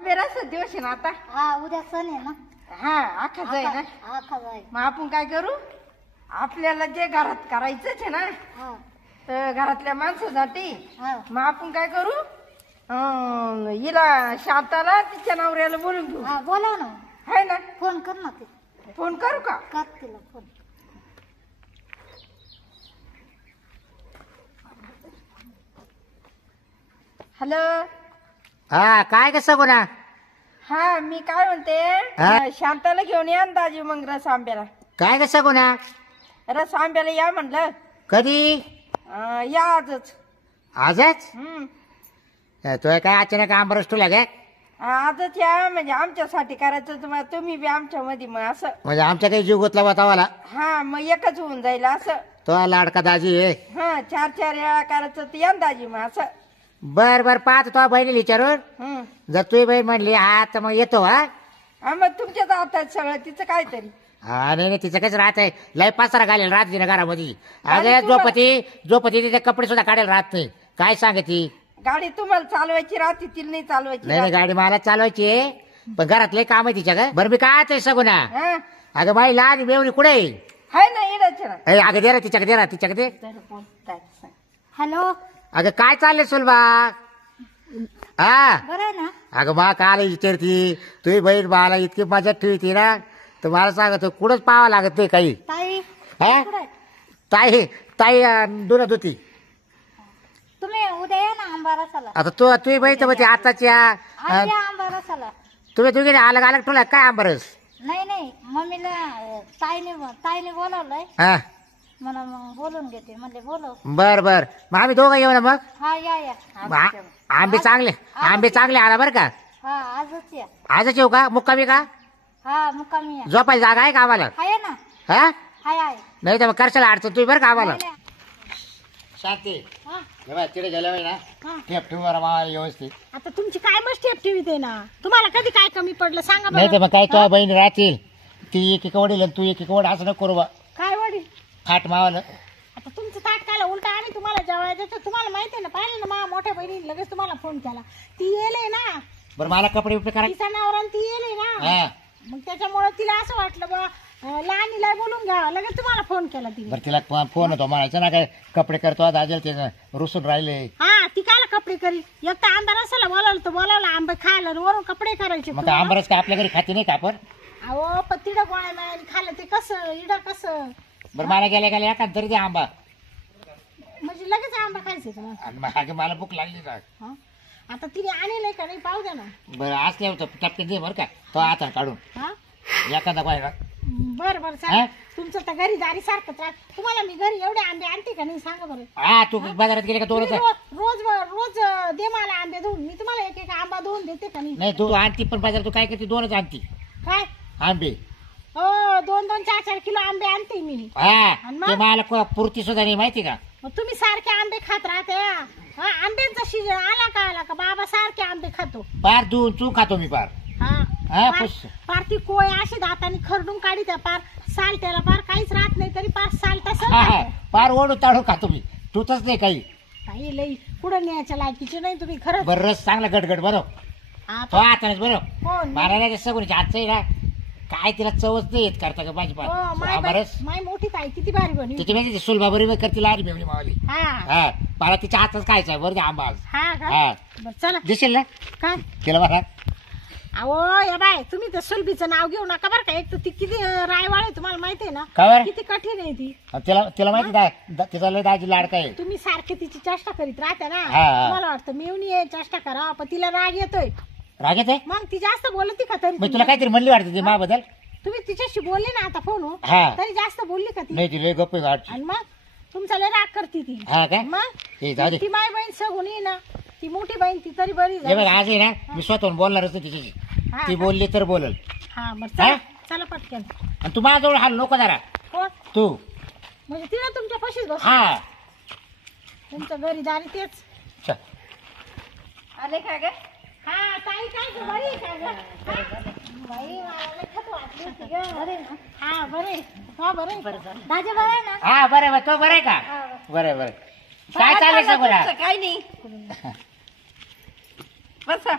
आंबेराचा दिवस आहे ना आता. हा उद्या सण आहे ना. हा आखा जाय ना. आखा जाय. मग आपण काय करू, आपल्याला जे घरात करायचंच आहे ना, तर घरातल्या माणसासाठी मग आपण काय करू, हिला शांताला तिच्या नवऱ्याला बोलून घेऊ. हा बोलाव ना. आहे ना. फोन कर ना. ते फोन करू का? कर तिला फोन. हॅलो. हा काय कसं गुन्हा. हा मी काय म्हणते, शांताला घेऊन या ना दाजी मग रस आंब्याला. काय कसं गुन्हा. रस आंब्याला या म्हणलं. कधी या आजच. आजच. तुला काय अचानक आंबरस तुला काय आजच या, म्हणजे आमच्यासाठी करायचं तुम्हाला, तुम्ही बी आमच्या मध्ये मग असं. म्हणजे आमच्या काही जीव गुतला बतावाला. हा मग एकच होऊन जाईल असं. तो लाडका दाजी आहे. हा 4-4 वेळा करायचं तर या ना दाजी मग असं. बर बर पाहतो तो बहिणीला विचारून. जर तुझी बहीण म्हणली हा तर मग येतो. हा मग तुमच्याच हातात सगळं, तिचं काहीतरी. हा नाही तिचं काहीच राहत आहे. लय पासरा घालेल राहत तिने घरामध्ये. अगं झोपती तिचे कपडे सुद्धा काढायला राहत नाही. काय सांगती. गाडी तुम्हाला चालवायची राहते, तिला नाही चालवायची. नाही गाडी मला चालवायची आहे, पण घरात लय काम आहे तिच्या. का बरं मी काय ते सगुना. अगं बाई लहान मेवणी कुठे आहे ना येण्याच्या. अगं दे रे तिच्याकडे दे. हॅलो. अगं काय चाललंय सुलभा. हा बरं आहे ना. अगं मा काल विचारती तुझी बहीण मला इतकी मजा ठेवती ना, तर मला सांगत कुठंच पाहावं लागत नाही काही. ताई ताई ताई दुरत होती. तुम्ही उद्या या ना आंबारसाला. आता तुझी बहीण तर आताच्या आंबारसाला तुम्ही तुम्ही अलग अलग ठेवला काय आंबरस. नाही मम्मीला ताईने बोलावलंय. हा म्हणून मग बोलून घेते म्हणले बोलव. बर मग आम्ही दोघं येऊ ना मग. हा या. आंबे चांगले आला बरं का. हा आजच या. आजच येऊ का मुक्कामी का. हा मुक्कामी या. झोपायची जागा आहे का आम्हाला. आहे ना. हा आहे. नाही तर मग करशाला अडचण तुम्ही बरं का आम्हाला. शांती तिथे गेल्या ना ठेप ठेवू मावाला व्यवस्थित. आता तुमची काय मस्त ठेप ठेवी ना. तुम्हाला कधी काय कमी पडलं सांगा. नाही तर मग काय तुझ्या बहीण राहतील, ती एक वडील तू एक वड असं नको करू बा. काय वडील खाट मावाला. आता तुमचं ताट खायला उलटा आम्ही तुम्हाला जेवायला देतो. तुम्हाला माहिती आहे ना, पाहिलं ना मा मोठ्या बहिणीने लगेच तुम्हाला फोन केला. ती येले ना. बरं मला कपडे बिपडे करा. तिचा नवरा ती येले ना, मग त्याच्यामुळे तिला असं वाटलं बा लहानीला बोलून घ्यावं. लगेच तुम्हाला फोन केला तिने. बरं तिला फोन होतो म्हणायचं ना काय कपडे करतो दाजेल ते रुसून राहिले. हा ती काला कपडे करी. एक तर आंबा रसाला बोलावलं तर बोलावलं आंबे खायला, वरून कपडे करायचे. मग आंबरस काय आपल्या घरी खाते नाही का आपण. अहो पण तिडं गोळ्या मिळाली खाल्लं ते कसं इडं कसं. बरं मला गेल्या एखाद तरी ते आंबा म्हणजे लगेच आंबा खायचं तुम्हाला. मला भूक लागली का. आता तिने आणलंय का नाही पाहू द्या ना. बरं असले होतं टपके दे बरं का तो आता काढून एखादा पाहिजे. बरं चालेल. तुमचं तर घरी दारी सारखंच राहत. तुम्हाला मी घरी एवढे आंबे आणते का नाही सांगा बरं. हा तू बाजारात गेले का दोनच. रोज दे मला आंबे धुवून. मी तुम्हाला एक आंबा धुवून देते का नाही. तू आणती पण बाजारात तू काय करते दोनच आणती काय आंबे. हो 2-2, 4-4 किलो आंबे आणते मी. ते मला पुरती सुद्धा नाही माहिती का. मग तुम्ही सारखे आंबे खात राहते. आंब्यांचा सीजन आला का बाबा सारखे आंबे खातो. पार धुवून चू खातो मी पार. पार ती कोय अशी दाताने खरडून काढी त्या पार साल त्याला पार काहीच राहत नाही तरी पार साल तसं पार ओढून ताडून खातो मी. तूच नाही काही लई पुढे न्यायच्या लायकीचे नाही तुम्ही खरंच. बरं रस चांगला गटगट बरं हातानेच बरं मला सगळ्याच्या हातचं आहे ना. काय तिला चवच नाही येत करता का भाजी माय मोठी ताई किती भारी बनी. तिची माहिती सुलभा बरोबर करते लारी मेवणी मावली. मला तिच्या हातच खायचा बरं ते आंबा. चला दिसेल ना काय तिला बघा. अहो या बाय तुम्ही तर सुलभीचं नाव घेऊ नका बरं का. एक तर ती किती रायवाळ आहे तुम्हाला माहिती आहे ना. किती कठीण आहे ती. तिला माहिती तिचा लय दाजी लाडका आहे. तुम्ही सारखे तिची चेष्टा करीत राहते ना. मला वाटतं मेवणी आहे चेष्टा करा पण तिला राग येतोय. राग येते मग ती जास्त बोलती का तरी. तुला काहीतरी म्हणली वाटते ती माबद्दल. तुम्ही तिच्याशी बोलले ना आता फोन तरी जास्त बोलली का ती. नाही ती लय गप्प आणि मग तुमचा लय राग करते ती. मग ती माय बहीण सगून ना. ती मोठी बहीण ती तरी बरी आज आहे ना मी स्वतःहून बोलणारच तिच्याशी. ती बोलली तर बोलल. चला पटकन. आणि तू माझ्याजवळ हाल नको जरा. तू म्हणजे तिला तुमच्या पाशीच बस. तुमचं घरी दारी तेच आले का ग. ताई काय बरी का ग. बाई मला खत वाटली होती ग. बरे ना. बरे दाजे बरे ना. बरं तो बरं आहे का. बरं काय चाललंय सगळं. काही नाही बसा.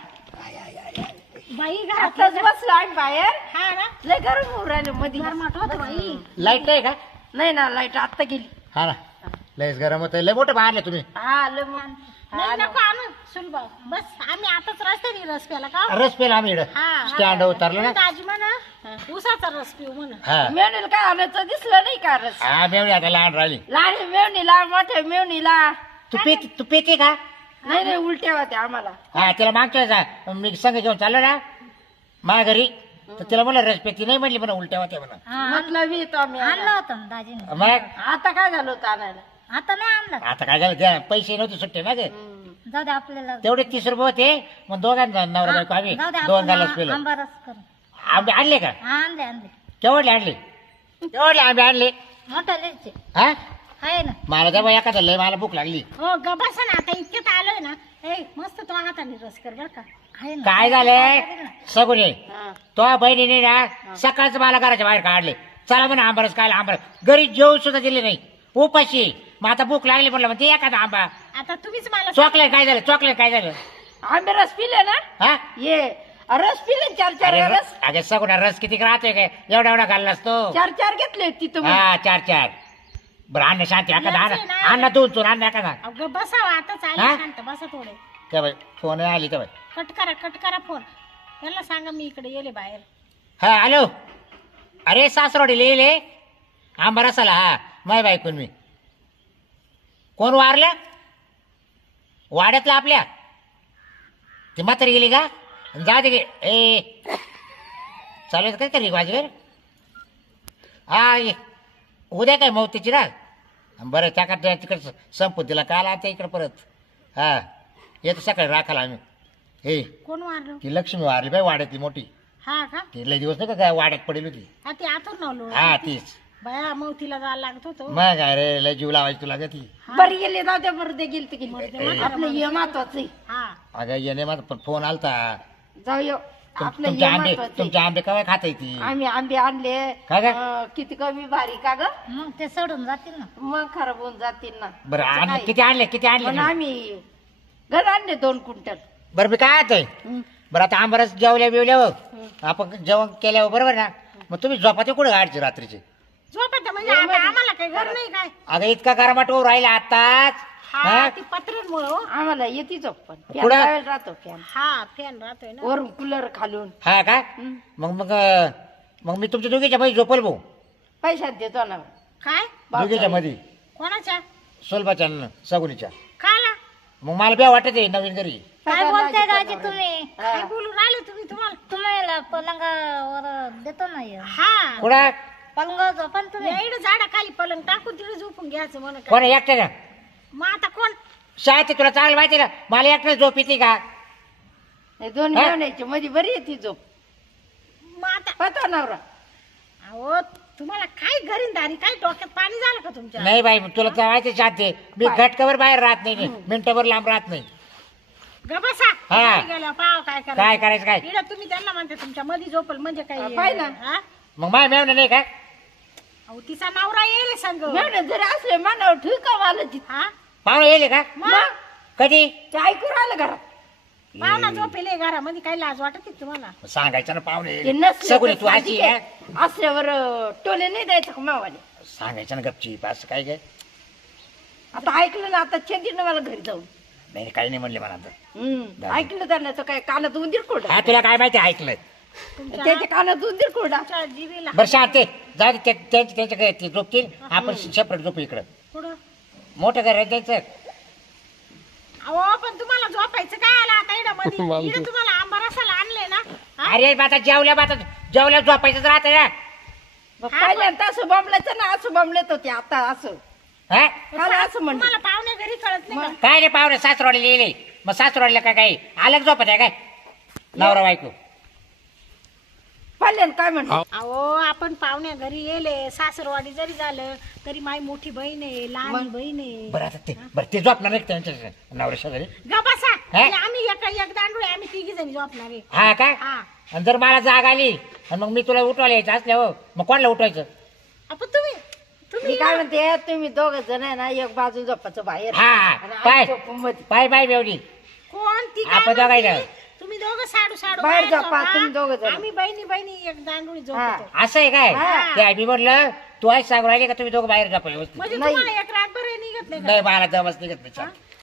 बाई आताच घरात बसलो आम्ही बाहेर हा ना लय गरम होऊन राहिलं मध्ये गरमाट होतं बाई लाईट नाही का नाही ना लाईट आता गेली हा ना लयच गरम होत लय मोठं बाहेरले तुम्ही हा लय नाही नको आणू सुलभा बस आम्ही आताच रस्त्याने रस प्याला का रस पेला आम्ही इकडं हा स्टँड उतरलं ना दाजी म्हणा उसाचा रस पिऊ म्हणा हा मेवणीला काय आणायचं दिसलं नाही का रस हा मेवणी आता लहान राहिली लहान मेवणीला मोठ्या मेवणीला तू पेते का नाही नाही उलट्या होत्या आम्हाला हा तिला मागच्या वेळेस मी संघ घेऊन चाललो ना माझ्या घरी तर तिला म्हणलं रस पेती नाही म्हणली म्हणा उलट्या होत्या म्हणा म्हटलं मी येतो आम्ही आणलं होतं ना दाजीने मग आता काय झालं होतं आणायला आता नाही आणलं आता काय झालं त्या पैसे नव्हते सुट्टे ना गे जाऊ दे आपल्याला तेवढे 30 रुपये होते मग दोघांना नवरा बायको आम्ही जाऊ दे दोन गालाच आपण पेलो आंबा रस करू आंबे आणले का हा आणले आणले केवढले आंबे आणले मोठा लिहायचे हा आहे ना मला त्या बाई एखादा लय मला भूक लागली हो गबासा ना आता इतक्यात आलोय ना ए मस्त तो हाताने रस कर बर का आहे ना काय झालंय सगुने हा. तो बहिणीने ना सकाळचं मला घराच्या बाहेर काढले चला म्हणा आंबारस काय आंबारस घरी जेवण सुद्धा दिले नाही उपाशी मग आता भूक लागली म्हणलं मग ते एखादा आंबा आता तुम्हीच मला चॉकलेट काय झालं आंबे रस पिले ना हा ये रस पिले चार चार अरे रस अगे सगुना रस किती राहतोय काय एवढा घालला असतो चार चार घेतले तिथं हा 4 बरं अन्न शांती एखादा यायचंय ना. अन्न दोन अन्न एखादा अगं बसावा आता हा? चालेल शांत बसा थोडे त्या बाई फोन आली त्या बाई कट करा फोन त्यांना सांगा मी इकडे येले बाहेर हा हॅलो अरे सासरोडी लिहिले आंबा रसाला हा माय बायकून मी कोण वारलं वाड्यातलं आपल्या ती म्हातारी गेली का जा दे गे ए चालू काय तरी वाजवेर हा ये उद्या काय मौतीची ना बरं त्या तिकडं संपू तिला काल आता इकडं परत हा येतो सकाळी राखाला आम्ही हे कोण मारलं ती लक्ष्मी वारली बाई वाड्यातली मोठी हा का ती लय दिवस नाही का काय वाड्यात पडेल होती हा ते आतून नवलो हा तीच बया मग तिला जायला लागत होतो मग काय रे लय जीव लावायची तुला का ती बरी गेली जाऊ द्या बरं ते गेली ते गेली आपलं हे महत्वाचं आहे. हा अगं येणे माझा पण फोन आलता जाऊ ये आपलं तुमच्या हे आंबे महत्वाचं आहे. तुमच्या आंबे कवाय खाता ती आम्ही आंबे आणले काय गं? किती कमी भारी का ग मग ते सोडून जातील ना मग खराब होऊन जातील ना बरं त्याचं आणले काय? किती आणले पण आम्ही घर आणले 2 क्विंटल बरं मी काय आहे बरं आता आंबरस जेवल्या बिवल्यावर आपण जेवण केल्यावर बरोबर ना मग तुम्ही झोपाते कुठे गाडचे रात्रीचे झोपत म्हणजे आता आम्हाला काही घर नाही काय अगं इतका गरमाट होऊ राहिला आताच हा हा? ती पत्र्यांमुळे हो आम्हाला येते झोप पण फॅन कुठं? लावायला राहतो फॅन हा फॅन राहतोय ना वरून कूलर खालून हा का मग मग मग मी तुमच्या दोघीच्या मध्ये झोपल भाऊ पैशात देतो ना काय दोघीच्या मध्ये कोणाच्या सोलबाच्या न सगुनीच्या खाला मग मला बे वाटत आहे नवीन घरी काय बोलताय दाजी तुम्ही हा. काय बोलून राहिले तुम्ही तुम्हाला पलंगावर देतो ना हा कुठं पलंगावर झोपा तुम्ही इकडे झाडा खाली पलंग टाकून तिकडे झोपून घ्यायचं म्हणून काय. कोण एकट्या का मग आता कोण शाळेत तुला चांगलं माहिती ना मला एकट्या झोप येते का हे 2 हा? महिन्याची मध्ये बरी येते झोप मग आता पता नवरा अहो तुम्हाला काय घरीदारी काय डोक्यात पाणी झालं का तुमच्या नाही बाई तुला तर माहिती शांती मी घटकावर बाहेर राहत नाही मिनिटावर लांब राहत नाही गबसा हा. गेल्या पाव काय काय करायचं काय इकडे तुम्ही त्यांना म्हणते तुमच्या मध्ये झोपल म्हणजे काय पाय ना. हा? मग माय मेवणं नाही का अहो तिचा नवरा येईल संग मेवणे जरी असले मानावर ठीक आहे मला तिथं हा पाहुणे येले का मग कधी ते ऐकू राहिलं घरात पाहुणा झोपेले घरामध्ये काही लाज वाटत तुम्हाला सांगायचं ना पाहुणे ते नसले सगुनी तर तू अशी साधी आहे काय? असल्यावर टोले नाही द्यायचं का मावाले सांगायचं ना गपची असं काय काय आता ऐकलं ना आता चेंदीनं मला घरी जाऊन नाही काही नाही म्हणले मला आता ऐकलं त्यांना तर काय कानात उंदीर कोरडा हा तुला काय माहिती ऐकलंय त्याच्या कानात उंदीर कोरडा तुमच्या जीवीला बरं शांती जाऊ दे त्यांच्या घरी ते झोपतील आपण सेपरेट झोपू इकडं पुढं मोठं घर आहे त्यांचं अहो पण तुम्हाला झोपायचं काय आलं आता इकडं मध्ये इकडं तुम्हाला आंबा रसाला आणले ना हा? अरे आता जेवल्या झोपायचंच राहतं ना पहिल्यांदा असं बमलायचं ना असं बमलेत होते आता असं हा काल असं म्हणलं तुम्हाला पाहुणे घरी कळत नाही का? काय रे पाहुणे सासरवाडीला येले मग सासरवाडीला काय काही अलग झोपत आहे काय नवरा बायको पहिल्यांदा काय म्हणलं अहो आपण पाहुण्या घरी येले सासरवाडी जरी झालं तरी माझी मोठी बहीण आहे लहान बहीण आहे बरं ते झोपणार नाही का त्यांच्या नवऱ्या शेजारी गबासा हा? आम्ही एक दांडूळे आम्ही 3 जणी झोपणार आहे हा काय हा आणि जर मला जाग आली आणि मग मी तुला उठवायला यायचं असल्या हो मग कोणाला उठवायचं आपण तुम्ही मी काय म्हणते तुम्ही 2 जण आहे ना एक बाजू झोपाचं बाहेर हा आणि पाय आम्ही झोपू मध्ये. पाय बेवडी कोण ती काय आपण म्हणते? दोघांना. तुम्ही दोघं दोघं साडू साडू बाहेर बाहेर झोपा, झोपा. तुम्ही दोघं जण. आम्ही बहिणी बहिणी एक दांडुळी हा. झोपतो असं आहे काय हा. ते आम्ही म्हटलं तू आहे सांगू राहिले का तुम्ही दोघं बाहेर जा व्यवस्थित म्हणजे नाही. तुम्हाला एक रातभर हे निघत नाही का? नाही मला जमच निघत नाही